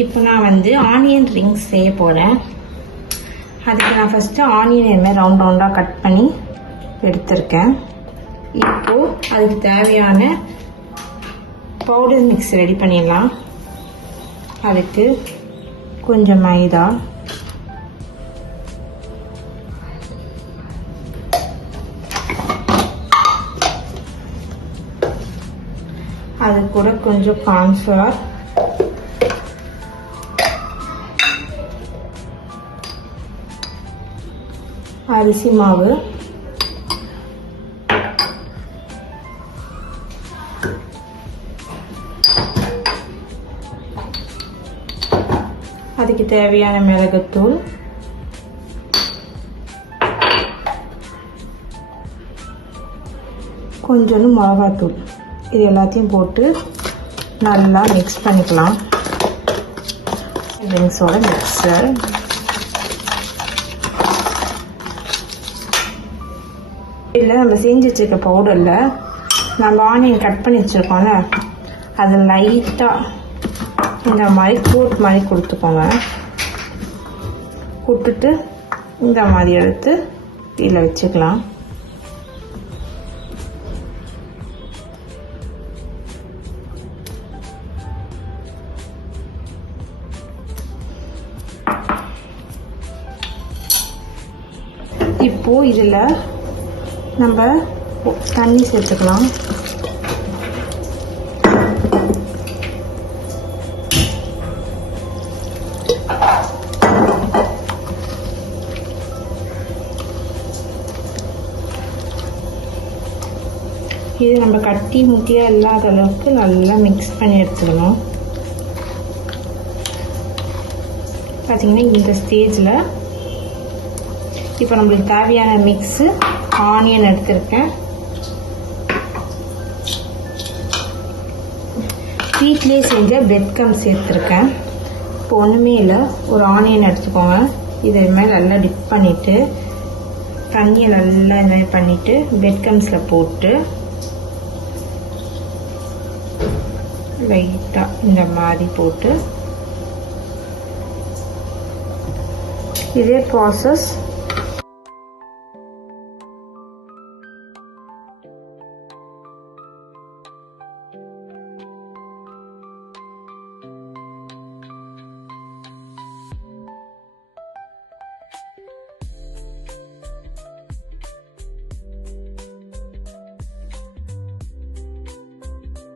இப்போ நான் வந்து ஆனியன் ரிங்ஸ் செய்ய போகிறேன். அதுக்கு நான் ஃபஸ்ட்டு ஆனியன் இதுமாதிரி ரவுண்ட் ரவுண்டாக கட் பண்ணி எடுத்திருக்கேன். இப்போது அதுக்கு தேவையான பவுடர் மிக்ஸ் ரெடி பண்ணிடலாம். அதுக்கு கொஞ்சம் மைதா, அது கூட கொஞ்சம் கார்ன்ஃப்ளவர், அரிசி மாவு, அதுக்கு தேவையான மிளகுத்தூள், கொஞ்சோண்டு மிளகாத்தூள், இது எல்லாத்தையும் போட்டு நல்லா மிக்ஸ் பண்ணிக்கலாம். ட்ரிங்க்ஸோட மிக்சர் இதில் நம்ம செஞ்சு வச்சுருக்க பவுடரில் நம்ம ஆனியன் கட் பண்ணி வச்சுருக்கோம்ல, அது லைட்டாக இந்த மாதிரி கோட் மாதிரி கொடுத்துக்கோங்க. கொடுத்துட்டு இந்த மாதிரி எடுத்து இதில் வச்சுக்கலாம். இப்போது இதில் நம்ம தண்ணி சேர்த்துக்கலாம். இது நம்ம கட்டி முட்டியாக இல்லாத அளவுக்கு நல்லா மிக்ஸ் பண்ணி எடுத்துக்கணும். பார்த்தீங்கன்னா இந்த ஸ்டேஜில் இப்போ நம்மளுக்கு தேவையான மிக்ஸு ஆனியன் எடுத்திருக்கேன். வீட்டிலே செஞ்ச பிரெட் கம் சேர்த்துருக்கேன். இப்போ ஒன்றுமே இல்லை, ஒரு ஆனியன் எடுத்துக்கோங்க. இதை மேலே நல்லா டிப் பண்ணிவிட்டு தண்ணியை நல்லா இந்த மாதிரி பண்ணிவிட்டு பிரெட் கம்ஸில் போட்டு லைட்டாக இந்த மாதிரி போட்டு இதே ப்ராசஸ்